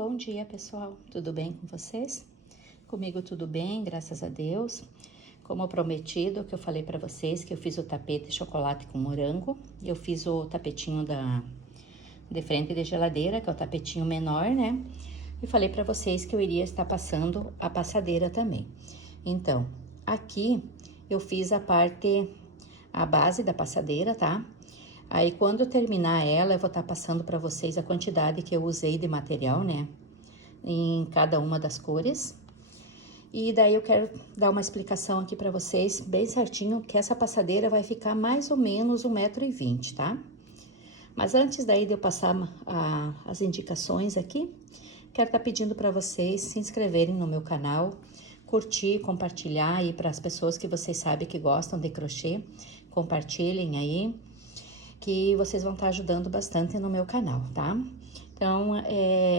Bom dia, pessoal. Tudo bem com vocês? Comigo tudo bem, graças a Deus. Como prometido, que eu falei para vocês que eu fiz o tapete chocolate com morango. Eu fiz o tapetinho de frente de geladeira, que é o tapetinho menor, né? E falei para vocês que eu iria estar passando a passadeira também. Então, aqui eu fiz a base da passadeira, tá? Aí, quando eu terminar ela, eu vou estar passando para vocês a quantidade que eu usei de material, né? Em cada uma das cores. E daí eu quero dar uma explicação aqui para vocês, bem certinho, que essa passadeira vai ficar mais ou menos 1,20 m, tá? Mas antes daí de eu passar as indicações aqui, quero estar pedindo para vocês se inscreverem no meu canal, curtir, compartilhar aí para as pessoas que vocês sabem que gostam de crochê, compartilhem aí, que vocês vão estar ajudando bastante no meu canal, tá? Então,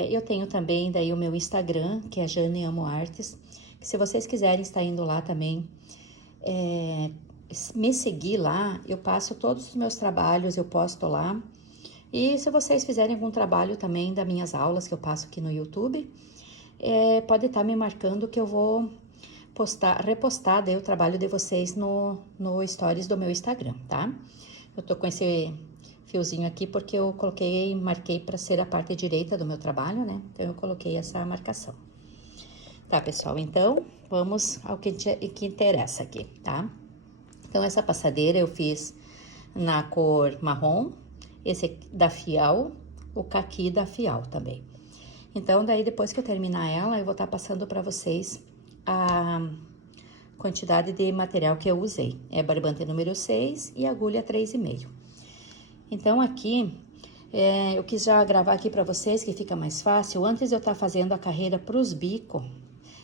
eu tenho também daí o meu Instagram, que é Jane Amo Artes, que se vocês quiserem estar indo lá também, me seguir lá, eu passo todos os meus trabalhos, eu posto lá. E se vocês fizerem algum trabalho também das minhas aulas que eu passo aqui no YouTube, pode estar me marcando que eu vou repostar daí o trabalho de vocês no stories do meu Instagram, tá? Eu tô com esse fiozinho aqui porque eu marquei para ser a parte direita do meu trabalho, né? Então, eu coloquei essa marcação. Tá, pessoal? Então, vamos ao que interessa aqui, tá? Então, essa passadeira eu fiz na cor marrom, esse aqui da Fial, o caqui da Fial também. Então, daí, depois que eu terminar ela, eu vou estar passando para vocês a quantidade de material que eu usei. É barbante número 6 e agulha 3,5. Então, aqui, eu quis já gravar aqui para vocês, que fica mais fácil. Antes de eu estar fazendo a carreira para os bicos,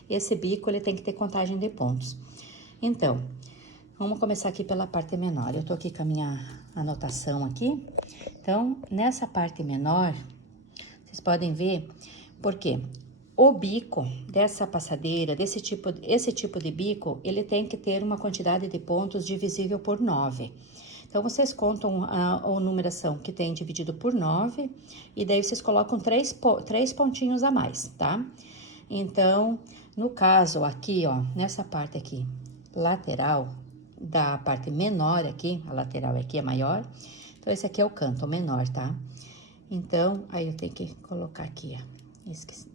esse bico, ele tem que ter contagem de pontos. Então, vamos começar aqui pela parte menor. Eu tô aqui com a minha anotação aqui. Então, nessa parte menor, vocês podem ver, porque o bico dessa passadeira, esse tipo de bico, ele tem que ter uma quantidade de pontos divisível por 9. Então, vocês contam a numeração que tem dividido por 9, e daí vocês colocam três pontinhos a mais, tá? Então, no caso aqui, ó, nessa parte aqui, lateral, da parte menor aqui, a lateral aqui é maior, então esse aqui é o canto menor, tá? Então, aí eu tenho que colocar aqui, ó.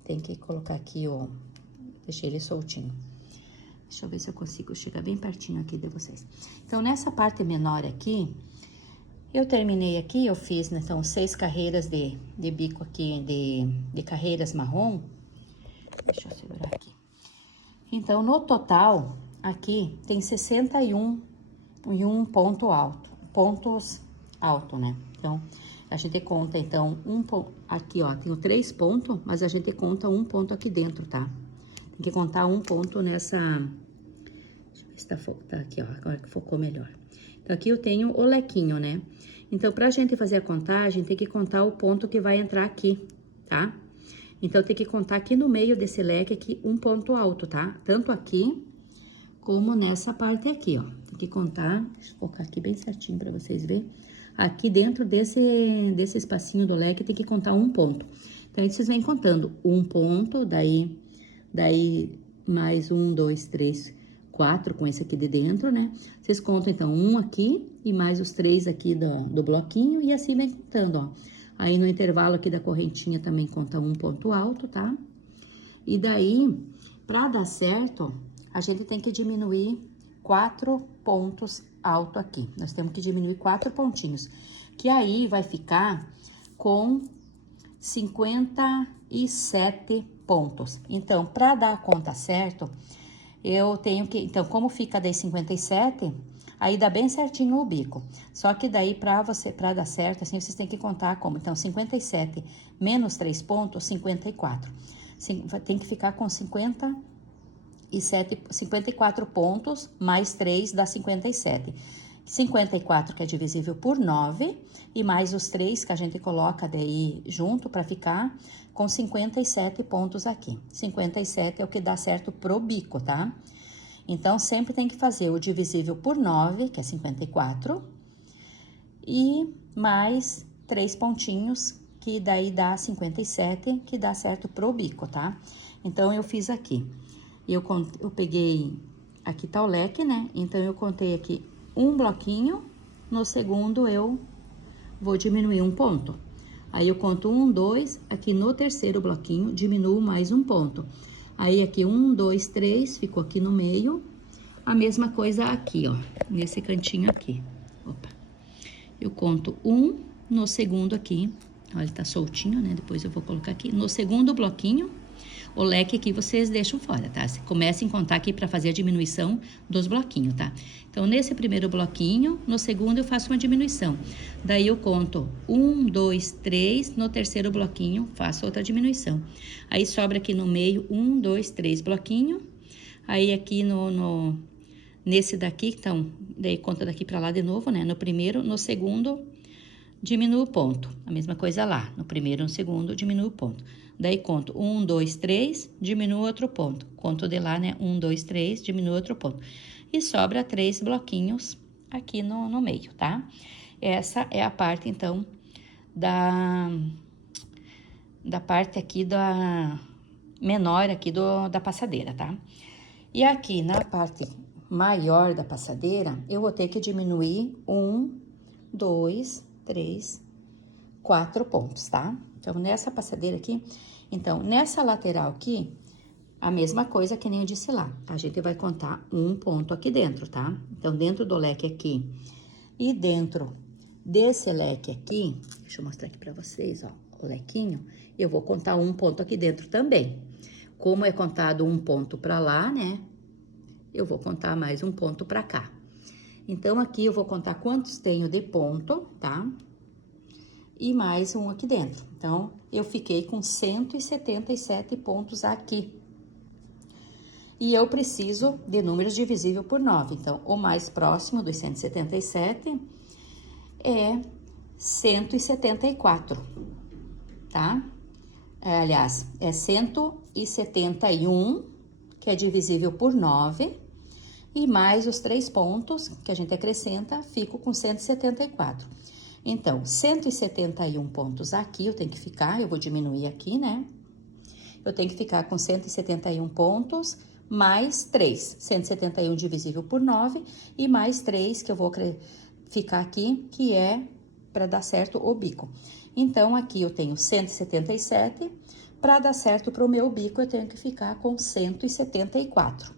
Tem que colocar aqui, ó, deixei ele soltinho. Deixa eu ver se eu consigo chegar bem pertinho aqui de vocês. Então, nessa parte menor aqui, eu terminei aqui, eu fiz, né, então, 6 carreiras de bico aqui, de carreiras marrom. Deixa eu segurar aqui. Então, no total, aqui tem 61 pontos alto, né? Então, a gente conta, então, aqui, ó, tenho 3 pontos, mas a gente conta um ponto aqui dentro, tá? Tem que contar um ponto nessa... Deixa eu ver se tá aqui, ó, agora que focou melhor. Então, aqui eu tenho o lequinho, né? Então, pra gente fazer a contagem, tem que contar o ponto que vai entrar aqui, tá? Então, tem que contar aqui no meio desse leque aqui um ponto alto, tá? Tanto aqui, como nessa parte aqui, ó. Tem que contar, deixa eu colocar aqui bem certinho pra vocês verem. Aqui dentro desse espacinho do leque, tem que contar um ponto. Então, aí vocês vêm contando um ponto, daí mais 1, 2, 3, 4 com esse aqui de dentro, né? Vocês contam, então, um aqui e mais os 3 aqui do bloquinho e assim vem contando, ó. Aí, no intervalo aqui da correntinha também conta um ponto alto, tá? E daí, pra dar certo, a gente tem que diminuir 4 pontos alto aqui. Nós temos que diminuir 4 pontinhos, que aí vai ficar com 57 pontos. Então, pra dar a conta certo, eu tenho que... Então, como fica daí 57, aí dá bem certinho o bico. Só que daí, pra dar certo, assim, vocês têm que contar como? Então, 57 menos 3 pontos, 54. Tem que ficar com 54 pontos, mais 3 dá 57. 54 que é divisível por 9, e mais os 3 que a gente coloca daí junto para ficar com 57 pontos aqui. 57 é o que dá certo pro bico, tá? Então, sempre tem que fazer o divisível por 9, que é 54, e mais 3 pontinhos, que daí dá 57, que dá certo pro bico, tá? Então, eu fiz aqui. Eu peguei, aqui tá o leque, né? Então, eu contei aqui um bloquinho, no segundo eu vou diminuir um ponto. Aí, eu conto 1, 2, aqui no terceiro bloquinho, diminuo mais um ponto. Aí, aqui 1, 2, 3, ficou aqui no meio. A mesma coisa aqui, ó, nesse cantinho aqui. Opa. Eu conto 1 no segundo aqui. Olha, ele tá soltinho, né? Depois eu vou colocar aqui. No segundo bloquinho, o leque aqui vocês deixam fora, tá? Comecem a contar aqui pra fazer a diminuição dos bloquinhos, tá? Então, nesse primeiro bloquinho, no segundo eu faço uma diminuição. Daí, eu conto 1, 2, 3, no terceiro bloquinho, faço outra diminuição. Aí, sobra aqui no meio 1, 2, 3 bloquinho. Aí, aqui nesse daqui, então, daí conta daqui pra lá de novo, né? No primeiro, no segundo, diminuo o ponto. A mesma coisa lá. No primeiro, no segundo, diminuo o ponto. Daí, conto 1, 2, 3, diminuo outro ponto. Conto de lá, né? 1, 2, 3, diminuo outro ponto. E sobra 3 bloquinhos aqui no meio, tá? Essa é a parte, então, da parte aqui menor aqui da passadeira, tá? E aqui na parte maior da passadeira, eu vou ter que diminuir 1, 2, 3, 4 pontos, tá? Então, nessa passadeira aqui, então, nessa lateral aqui, a mesma coisa que nem eu disse lá. A gente vai contar um ponto aqui dentro, tá? Então, dentro do leque aqui e dentro desse leque aqui, deixa eu mostrar aqui pra vocês, ó, o lequinho, eu vou contar um ponto aqui dentro também. Como é contado um ponto pra lá, né? Eu vou contar mais um ponto pra cá. Então, aqui eu vou contar quantos tenho de ponto, tá? E mais um aqui dentro. Então, eu fiquei com 177 pontos aqui. E eu preciso de números divisível por 9. Então, o mais próximo dos 177 é 174, tá? Aliás, é 171, que é divisível por 9. E mais os 3 pontos que a gente acrescenta, fico com 174. Então, 171 pontos aqui eu tenho que ficar, eu vou diminuir aqui, né? Eu tenho que ficar com 171 pontos, mais 3. 171 divisível por 9 e mais 3 que eu vou ficar aqui, que é para dar certo o bico. Então, aqui eu tenho 177, para dar certo para o meu bico eu tenho que ficar com 174.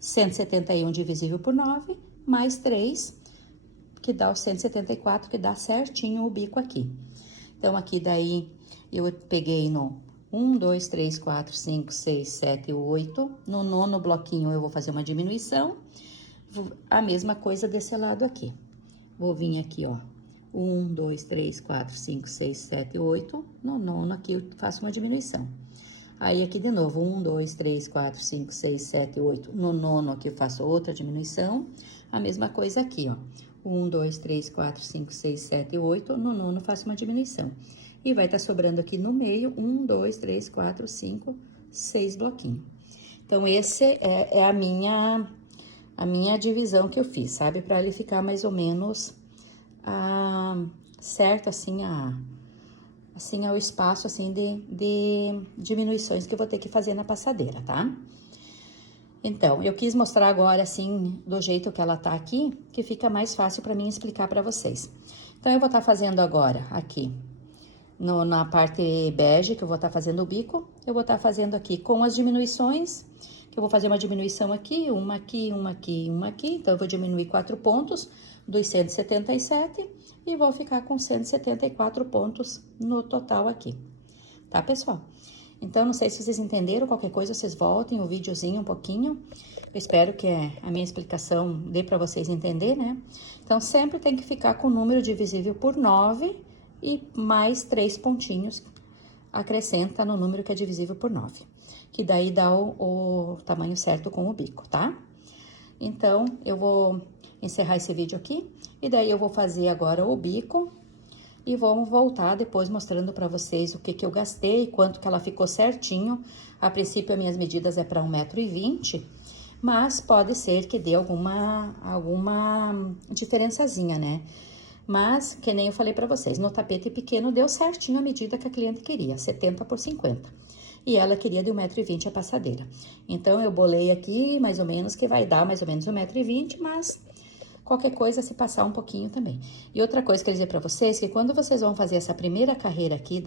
171 divisível por 9, mais 3, que dá o 174, que dá certinho o bico aqui. Então, aqui daí, eu peguei no 1, 2, 3, 4, 5, 6, 7, 8. No nono bloquinho, eu vou fazer uma diminuição. A mesma coisa desse lado aqui. Vou vir aqui, ó. 1, 2, 3, 4, 5, 6, 7, 8. No nono aqui, eu faço uma diminuição. Aí, aqui de novo, 1, 2, 3, 4, 5, 6, 7, 8. No nono aqui eu faço outra diminuição. A mesma coisa aqui, ó. 1, 2, 3, 4, 5, 6, 7, 8. No nono faço uma diminuição. E vai estar sobrando aqui no meio 1, 2, 3, 4, 5, 6 bloquinhos. Então, esse é a minha divisão que eu fiz, sabe? Pra ele ficar mais ou menos certo, assim, o espaço, assim, de diminuições que eu vou ter que fazer na passadeira, tá? Então, eu quis mostrar agora, assim, do jeito que ela tá aqui, que fica mais fácil pra mim explicar pra vocês. Então, eu vou estar fazendo agora, aqui, na parte bege, que eu vou estar fazendo o bico, eu vou estar fazendo aqui com as diminuições, que eu vou fazer uma diminuição aqui, uma aqui, uma aqui, uma aqui. Então, eu vou diminuir 4 pontos dos 177 e vou ficar com 174 pontos no total aqui, tá, pessoal? Então, não sei se vocês entenderam, qualquer coisa vocês voltem o videozinho um pouquinho. Eu espero que a minha explicação dê para vocês entender, né? Então, sempre tem que ficar com o número divisível por 9 e mais 3 pontinhos acrescenta no número que é divisível por 9. Que daí dá o tamanho certo com o bico, tá? Então, eu vou encerrar esse vídeo aqui. E daí, eu vou fazer agora o bico. E vamos voltar depois mostrando pra vocês o que eu gastei, quanto que ela ficou certinho. A princípio, as minhas medidas é pra 1,20 m, mas pode ser que dê alguma diferençazinha, né? Mas, que nem eu falei pra vocês, no tapete pequeno deu certinho a medida que a cliente queria, 70 por 50. E ela queria de 1,20 m a passadeira. Então, eu bolei aqui, mais ou menos, que vai dar mais ou menos 1,20 m, mas qualquer coisa se passar um pouquinho também. E outra coisa que eu queria dizer pra vocês, que quando vocês vão fazer essa primeira carreira aqui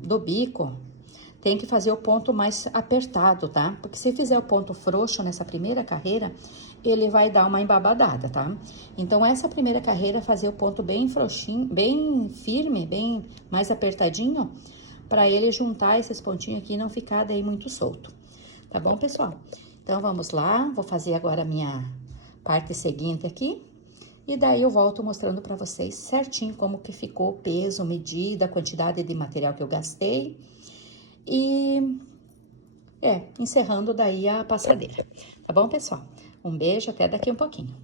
do bico, tem que fazer o ponto mais apertado, tá? Porque se fizer o ponto frouxo nessa primeira carreira, ele vai dar uma embabadada, tá? Então, essa primeira carreira, fazer o ponto bem frouxinho, bem firme, bem mais apertadinho, para ele juntar esses pontinhos aqui e não ficar daí muito solto. Tá bom, pessoal? Então, vamos lá. Vou fazer agora a minha parte seguinte aqui. E daí eu volto mostrando para vocês certinho como que ficou o peso, medida, a quantidade de material que eu gastei. E, encerrando daí a passadeira. Tá bom, pessoal? Um beijo, até daqui um pouquinho.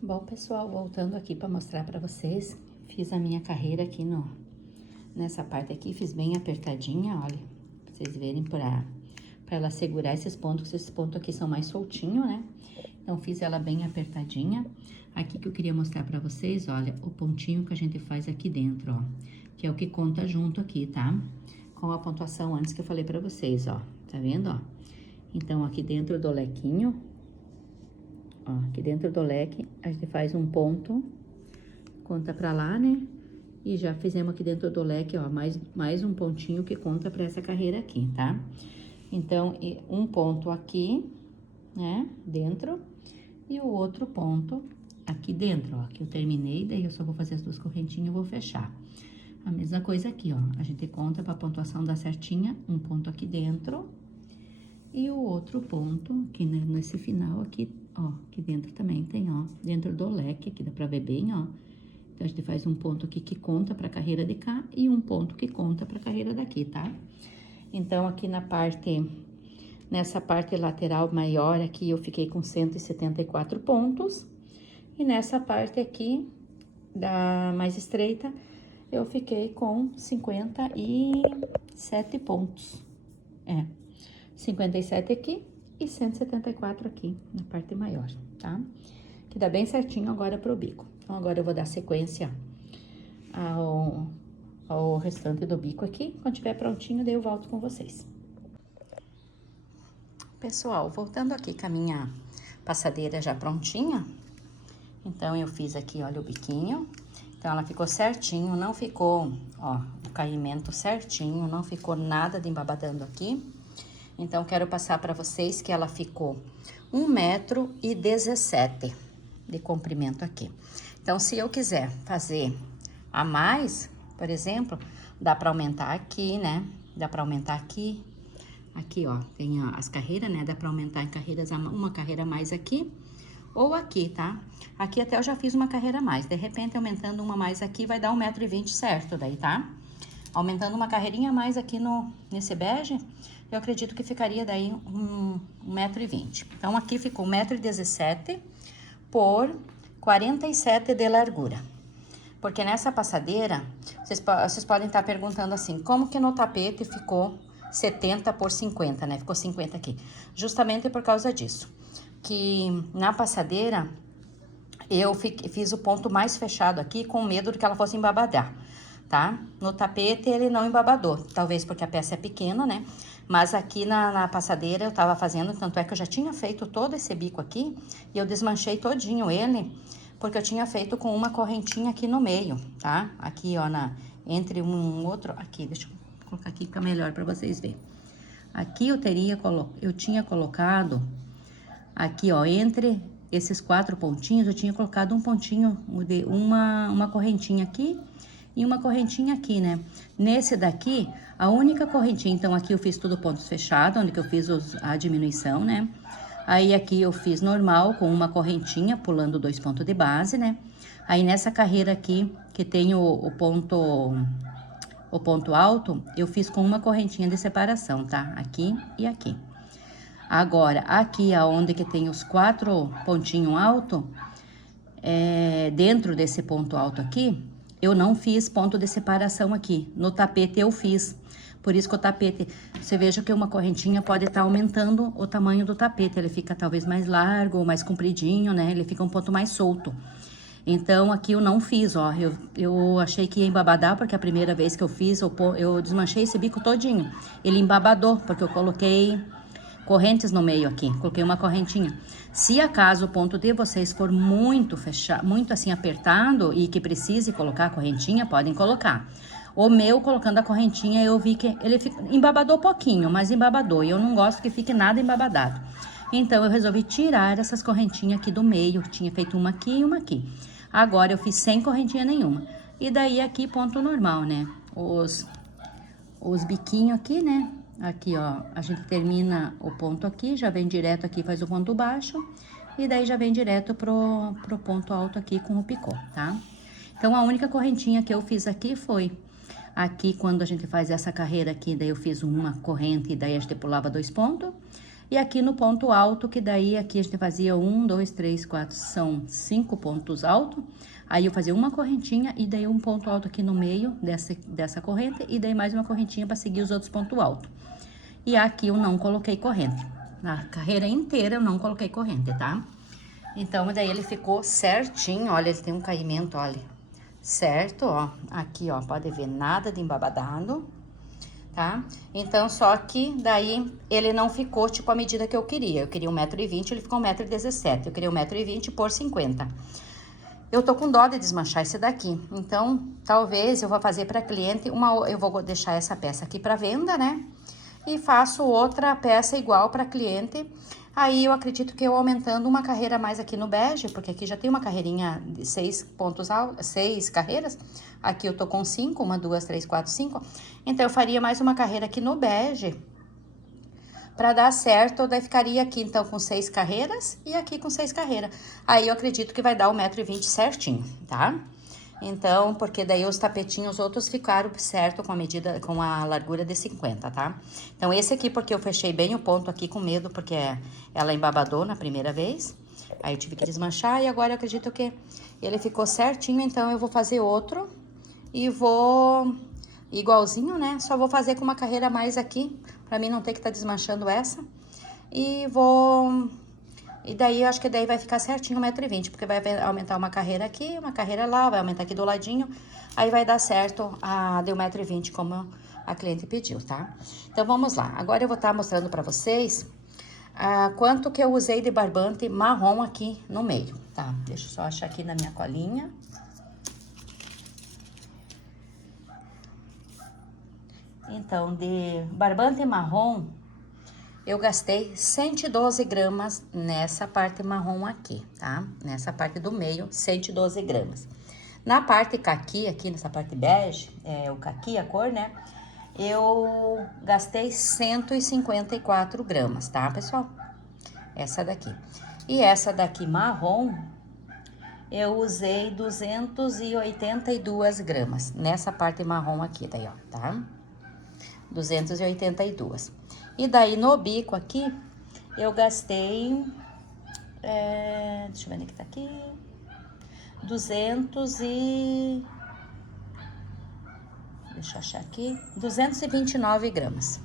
Bom, pessoal, voltando aqui para mostrar para vocês, fiz a minha carreira aqui nessa parte aqui, fiz bem apertadinha, olha, pra vocês verem para ela segurar esses pontos, esses pontos aqui são mais soltinhos, né? Então, fiz ela bem apertadinha. Aqui que eu queria mostrar para vocês, olha, o pontinho que a gente faz aqui dentro, ó, que é o que conta junto aqui, tá? Com a pontuação antes que eu falei para vocês, ó, tá vendo, ó? Então, aqui dentro do lequinho, ó, aqui dentro do leque, a gente faz um ponto, conta pra lá, né? E já fizemos aqui dentro do leque, ó, mais um pontinho que conta pra essa carreira aqui, tá? Então, um ponto aqui, né, dentro, e o outro ponto aqui dentro, ó, que eu terminei, daí eu só vou fazer as duas correntinhas e vou fechar. A mesma coisa aqui, ó, a gente conta pra pontuação dar certinha, um ponto aqui dentro, e o outro ponto, aqui nesse final aqui, ó, aqui dentro também tem, ó, dentro do leque, aqui dá pra ver bem, ó. Então, a gente faz um ponto aqui que conta pra carreira de cá e um ponto que conta pra carreira daqui, tá? Então, aqui nessa parte lateral maior aqui, eu fiquei com 174 pontos. E nessa parte aqui, da mais estreita, eu fiquei com 57 pontos. 57 aqui e 174 aqui, na parte maior, tá? Que dá bem certinho agora pro bico. Então, agora eu vou dar sequência ao restante do bico aqui. Quando tiver prontinho, daí eu volto com vocês. Pessoal, voltando aqui com a minha passadeira já prontinha. Então, eu fiz aqui, olha, o biquinho. Então, ela ficou certinho, não ficou, ó, o caimento certinho, não ficou nada de embabadando aqui. Então, quero passar para vocês que ela ficou 1,17 m de comprimento aqui. Então, se eu quiser fazer a mais, por exemplo, dá para aumentar aqui, né? Dá para aumentar aqui. Aqui, ó, tem as carreiras, né? Dá para aumentar em carreiras, uma carreira a mais aqui ou aqui, tá? Aqui até eu já fiz uma carreira a mais. De repente, aumentando uma mais aqui, vai dar 1,20 m certo daí, tá? Aumentando uma carreirinha a mais aqui nesse bege, eu acredito que ficaria daí 1,20 m. Então, aqui ficou 1,17 m por 47 de largura. Porque nessa passadeira, vocês podem estar perguntando assim, como que no tapete ficou 70 por 50, né? Ficou 50 aqui. Justamente por causa disso. Que na passadeira, eu fiz o ponto mais fechado aqui, com medo de que ela fosse embabadar, tá? No tapete, ele não embabadou. Talvez porque a peça é pequena, né? Mas aqui na passadeira eu tava fazendo, tanto é que eu já tinha feito todo esse bico aqui, e eu desmanchei todinho ele, porque eu tinha feito com uma correntinha aqui no meio, tá? Aqui, ó, entre um outro, aqui, deixa eu colocar aqui, fica melhor pra vocês verem. Aqui eu tinha colocado, aqui, ó, entre esses 4 pontinhos, eu tinha colocado um pontinho, uma correntinha aqui, e uma correntinha aqui, né? Nesse daqui, a única correntinha, então aqui eu fiz tudo pontos fechados, onde que eu fiz a diminuição, né? Aí aqui eu fiz normal, com uma correntinha, pulando 2 pontos de base, né? Aí nessa carreira aqui, que tem o ponto alto, eu fiz com uma correntinha de separação, tá? Aqui e aqui. Agora, aqui aonde que tem os 4 pontinhos altos, dentro desse ponto alto aqui, eu não fiz ponto de separação aqui. No tapete eu fiz, Por isso que o tapete, você veja que uma correntinha pode estar aumentando o tamanho do tapete. Ele fica talvez mais largo ou mais compridinho, né? Ele fica um ponto mais solto. Então, aqui eu não fiz, ó. Eu achei que ia embabadar, porque a primeira vez que eu fiz, eu desmanchei esse bico todinho. Ele embabadou, porque eu coloquei correntes no meio aqui. Coloquei uma correntinha. Se acaso o ponto de vocês for muito fechado, muito assim apertado e que precise colocar a correntinha, podem colocar. O meu, colocando a correntinha, eu vi que ele embabadou pouquinho, mas embabadou. E eu não gosto que fique nada embabadado. Então, eu resolvi tirar essas correntinhas aqui do meio. Tinha feito uma aqui e uma aqui. Agora, eu fiz sem correntinha nenhuma. E daí, aqui, ponto normal, né? Os biquinhos aqui, né? Aqui, ó, a gente termina o ponto aqui, já vem direto aqui, faz o ponto baixo. E daí, já vem direto pro ponto alto aqui com o picô, tá? Então, a única correntinha que eu fiz aqui foi... Aqui, quando a gente faz essa carreira aqui, daí eu fiz uma corrente e daí a gente pulava 2 pontos. E aqui no ponto alto, que daí aqui a gente fazia 1, 2, 3, 4, são 5 pontos altos. Aí eu fazia uma correntinha e daí um ponto alto aqui no meio dessa corrente. E daí mais uma correntinha para seguir os outros pontos altos. E aqui eu não coloquei corrente. Na carreira inteira eu não coloquei corrente, tá? Então, daí ele ficou certinho, olha, ele tem um caimento, olha. Certo, ó, aqui, ó, pode ver, nada de embabadado, tá? Então, só que daí ele não ficou, tipo, a medida que eu queria. Eu queria 1,20 m, ele ficou 1,17 m. Eu queria 1,20 m por 50. Eu tô com dó de desmanchar esse daqui. Então, talvez eu vou fazer pra cliente eu vou deixar essa peça aqui pra venda, né? E faço outra peça igual pra cliente. Aí eu acredito que eu aumentando uma carreira mais aqui no bege, porque aqui já tem uma carreirinha de 6 pontos altos, 6 carreiras. Aqui eu tô com 5, 1, 2, 3, 4, 5. Então eu faria mais uma carreira aqui no bege pra dar certo, daí ficaria aqui então com 6 carreiras e aqui com 6 carreiras. Aí eu acredito que vai dar 1,20 m certinho, tá? Então, porque daí os tapetinhos outros ficaram certo com a medida, com a largura de 50, tá? Então, esse aqui, porque eu fechei bem o ponto aqui com medo, porque ela embabadou na primeira vez. Aí eu tive que desmanchar e agora eu acredito que ele ficou certinho, então eu vou fazer outro e vou igualzinho, né? Só vou fazer com uma carreira a mais aqui, pra mim não ter que estar desmanchando essa. E vou... E daí, eu acho que daí vai ficar certinho 1,20 m, porque vai aumentar uma carreira aqui, uma carreira lá, vai aumentar aqui do ladinho. Aí vai dar certo a de 1,20 m, como a cliente pediu, tá? Então, vamos lá. Agora eu vou estar mostrando pra vocês quanto que eu usei de barbante marrom aqui no meio, tá? Deixa eu só achar aqui na minha colinha. Então, de barbante marrom... Eu gastei 112 gramas nessa parte marrom aqui, tá? Nessa parte do meio, 112 gramas. Na parte caqui, aqui nessa parte bege, o caqui, a cor, né? Eu gastei 154 gramas, tá, pessoal? Essa daqui. E essa daqui marrom, eu usei 282 gramas. Nessa parte marrom aqui, daí, ó, tá? 282. E daí, no bico aqui, eu gastei... deixa eu ver onde que tá aqui. 229 gramas.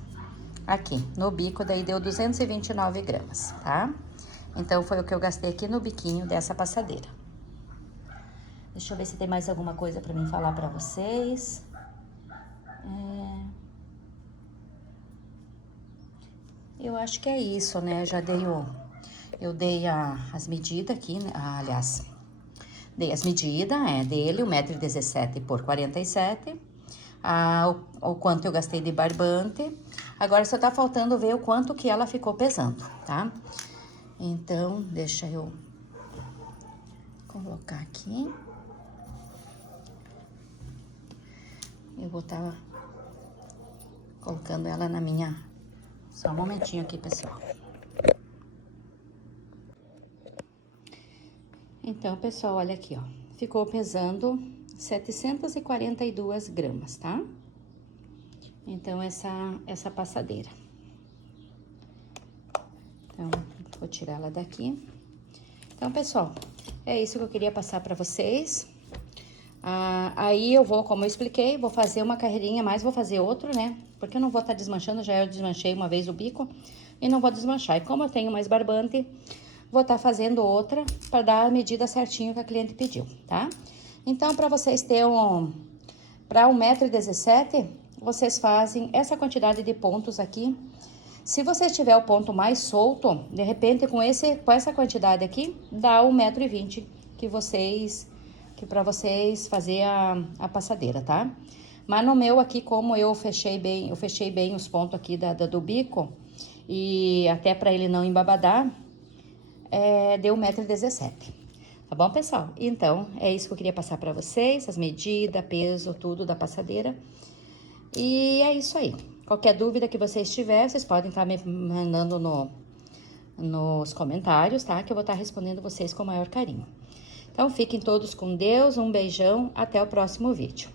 Aqui, no bico, daí deu 229 gramas, tá? Então, foi o que eu gastei aqui no biquinho dessa passadeira. Deixa eu ver se tem mais alguma coisa pra mim falar pra vocês. Eu acho que é isso, né? Já dei eu dei as medidas aqui, né? Aliás, dei as medidas, dele, 1,17 m por 47. O quanto eu gastei de barbante. Agora só tá faltando ver o quanto que ela ficou pesando, tá? Então, deixa eu colocar aqui. Eu vou estar colocando ela na minha... Só um momentinho aqui, pessoal. Então, pessoal, olha aqui, ó. Ficou pesando 742 gramas, tá? Então, essa passadeira. Então, vou tirar ela daqui. Então, pessoal, é isso que eu queria passar pra vocês. Aí eu vou, como eu expliquei, vou fazer uma carreirinha, mas vou fazer outro, né? Porque eu não vou estar desmanchando, já eu desmanchei uma vez o bico e não vou desmanchar. E como eu tenho mais barbante, vou estar fazendo outra para dar a medida certinho que a cliente pediu, tá? Então, para vocês terem para 1,17 m, vocês fazem essa quantidade de pontos aqui. Se você tiver o ponto mais solto, de repente com essa quantidade aqui, dá 1,20 m para vocês fazer a passadeira, tá? Mas no meu aqui, como eu fechei bem os pontos aqui do bico, e até para ele não embabadar, deu 1,17 m. Tá bom, pessoal? Então, é isso que eu queria passar para vocês, as medidas, peso, tudo da passadeira. E é isso aí. Qualquer dúvida que vocês tiverem, vocês podem estar me mandando nos comentários, tá? Que eu vou estar respondendo vocês com o maior carinho. Então, fiquem todos com Deus, um beijão, até o próximo vídeo.